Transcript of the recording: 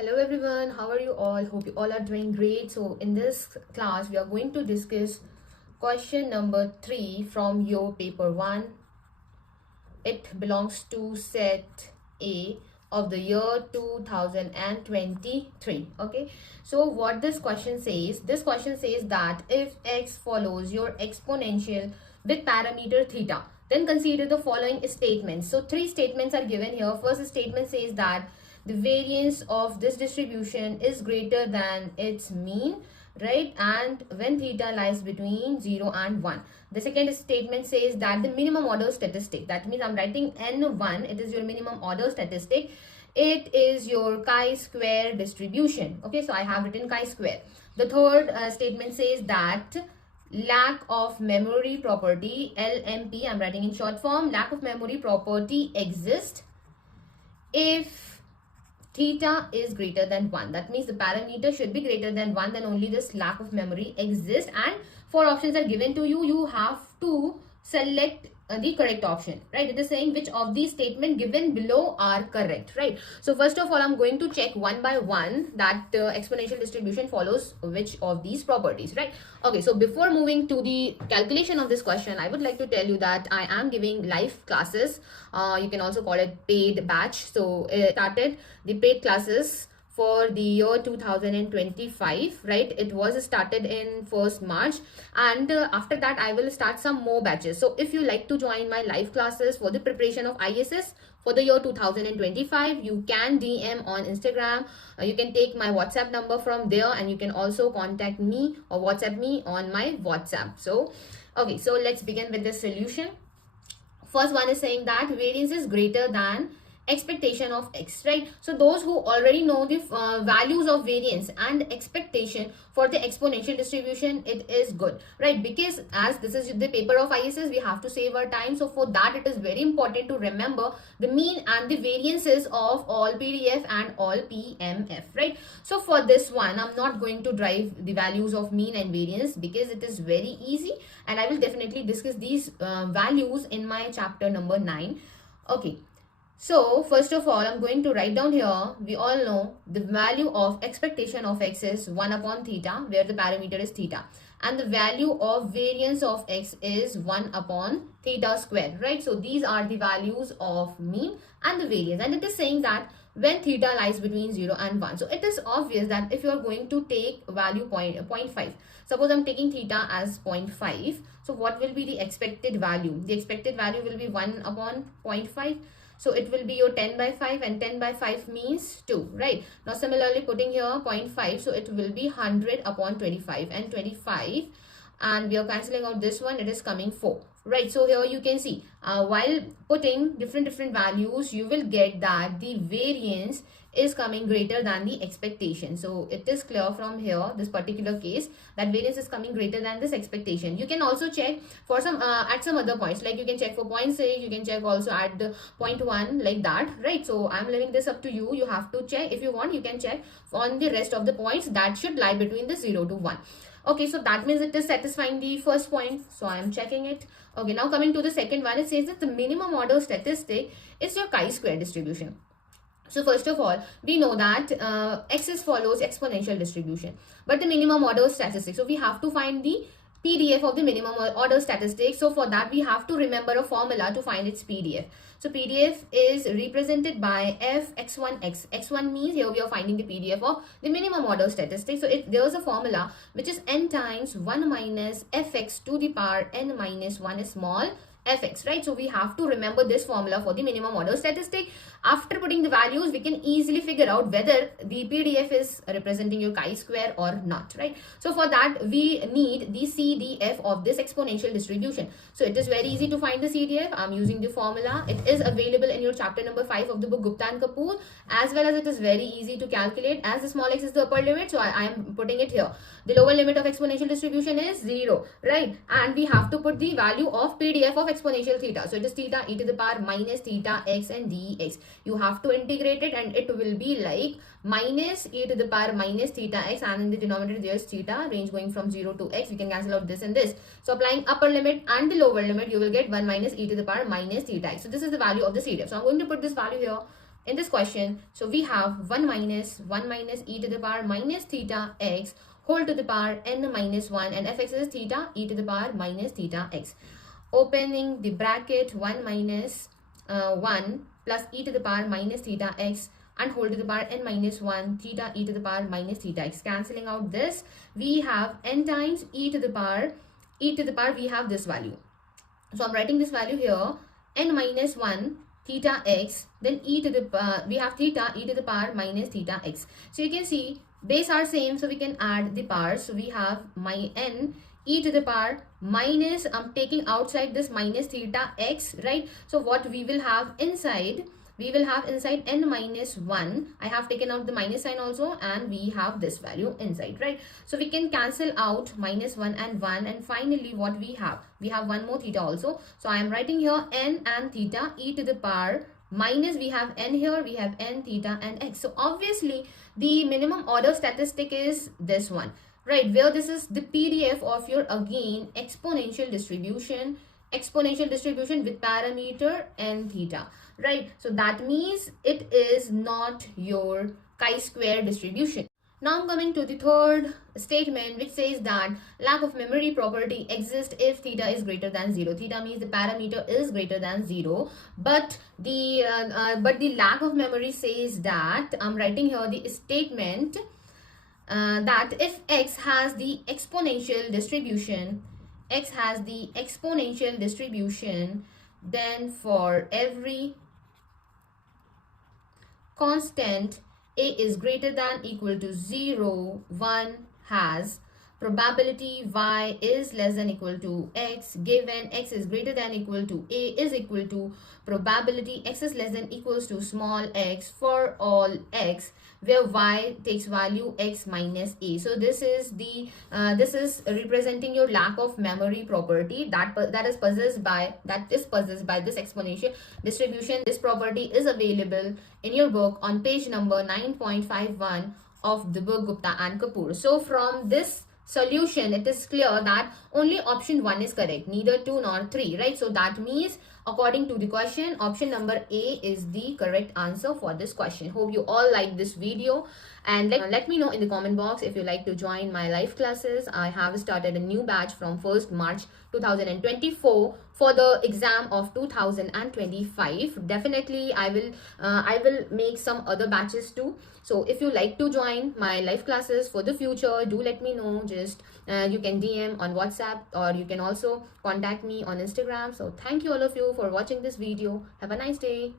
Hello everyone, how are you all? Hope you all are doing great. So in this class we are going to discuss question number 3 from your paper 1. It belongs to set A of the year 2023. Okay, so what this question says that if x follows your exponential with parameter theta, then consider the following statements. So three statements are given here. First statement says that the variance of this distribution is greater than its mean, right, and when theta lies between 0 and 1. The second statement says that the minimum order statistic, that means I'm writing n1, it is your minimum order statistic, it is your chi-square distribution. Okay, so I have written chi-square. The third statement says that lack of memory property, LMP, I'm writing in short form, lack of memory property exists if theta is greater than 1. That means the parameter should be greater than 1, then only this lack of memory exists, and 4 options are given to you. You have to select the correct option, right? It is saying which of these statements given below are correct, right? So first of all, I'm going to check one by one that exponential distribution follows which of these properties, right? Okay, so before moving to the calculation of this question, I would like to tell you that I am giving live classes. You can also call it paid batch. So it started the paid classes for the year 2025, right? It was started in 1st March, and after that I will start some more batches. So if you like to join my live classes for the preparation of ISS for the year 2025, you can DM on Instagram. You can take my WhatsApp number from there, and you can also contact me or WhatsApp me on my WhatsApp. So okay, so let's begin with the solution. First one is saying that variance is greater than expectation of x, right? So those who already know the values of variance and expectation for the exponential distribution, it is good, right? Because as this is the paper of ISS, we have to save our time. So for that, it is very important to remember the mean and the variances of all PDF and all PMF, right? So for this one, I'm not going to drive the values of mean and variance because it is very easy, and I will definitely discuss these values in my chapter number 9. Okay, so first of all, I'm going to write down here, we all know the value of expectation of x is 1 upon theta, where the parameter is theta, and the value of variance of x is 1 upon theta square, right? So these are the values of mean and the variance, and it is saying that when theta lies between 0 and 1. So it is obvious that if you are going to take value 0.5, suppose I'm taking theta as 0.5, so what will be the expected value? The expected value will be 1 upon 0.5. So it will be your 10 by 5, and 10 by 5 means 2, right? Now similarly putting here 0.5, so it will be 100 upon 25, and 25, and we are cancelling out this one, it is coming 4, right? So here you can see while putting different values, you will get that the variance is coming greater than the expectation. So it is clear from here, this particular case, that variance is coming greater than this expectation. You can also check for some at some other points, like you can check for 0.6, you can check also at the 0.1, like that, right? So I'm leaving this up to you. You have to check. If you want, you can check on the rest of the points that should lie between the 0 to 1. Okay, so that means it is satisfying the first point, so I am checking it. Okay, now coming to the second one, it says that the minimum order statistic is your chi-square distribution. So first of all, we know that x follows exponential distribution, but the minimum order statistic. So we have to find the PDF of the minimum order statistics. So for that, we have to remember a formula to find its PDF. So PDF is represented by fx1x. x1 means here we are finding the PDF of the minimum order statistics. So there is a formula which is n times 1 minus fx to the power n minus 1 small fx, right? So we have to remember this formula for the minimum order statistic. After putting the values, we can easily figure out whether the PDF is representing your chi-square or not, right? So for that, we need the CDF of this exponential distribution. So it is very easy to find the CDF. I'm using the formula. It is available in your chapter number 5 of the book Gupta and Kapoor, as well as it is very easy to calculate, as the small x is the upper limit. So I am putting it here. The lower limit of exponential distribution is 0, right? And we have to put the value of PDF of exponential theta. So it is theta e to the power minus theta x and dx. You have to integrate it, and it will be like minus e to the power minus theta x, and in the denominator there is theta, range going from 0 to x. We can cancel out this and this. So applying upper limit and the lower limit, you will get 1 minus e to the power minus theta x. So this is the value of the CDF. So I'm going to put this value here, in this question, so we have 1 minus e to the power minus theta x whole to the power n minus 1, and fx is theta e to the power minus theta x. Opening the bracket, 1 minus 1 plus e to the power minus theta x and whole to the power n minus 1 theta e to the power minus theta x. Cancelling out this, we have n times e to the power we have this value. So I'm writing this value here, n minus 1 theta x, then e to the we have theta e to the power minus theta x. So you can see base are same, so we can add the powers. So we have my n e to the power minus, I'm taking outside this minus theta x, right? So what we will have inside, we will have inside n minus 1. I have taken out the minus sign also, and we have this value inside, right? So we can cancel out minus 1 and 1, and finally what we have one more theta also. So I am writing here n and theta e to the power minus, we have n here, we have n, theta and x. So obviously the minimum order statistic is this one, right, where this is the PDF of your again exponential distribution with parameter n theta, right? So that means it is not your chi-square distribution. Now I'm coming to the third statement, which says that lack of memory property exists if theta is greater than 0. Theta means the parameter is greater than 0, but the lack of memory says that, I'm writing here the statement that if x has the exponential distribution, then for every constant a is greater than equal to 0, 1 has probability y is less than equal to x, given x is greater than equal to a is equal to probability x is less than equals to small x for all x, where y takes value x minus a. So this is the this is representing your lack of memory property that is possessed by this exponential distribution. This property is available in your book on page number 9.51 of the book Gupta and Kapoor. So from this solution, it is clear that only option 1 is correct, neither 2 nor 3, right? So that means according to the question, option number A is the correct answer for this question. Hope you all like this video, and let me know in the comment box if you like to join my live classes. I have started a new batch from 1st March 2024 for the exam of 2025. Definitely I will make some other batches too. So if you like to join my live classes for the future, do let me know. Just you can DM on WhatsApp, or you can also contact me on Instagram. So thank you all of you for watching this video. Have a nice day.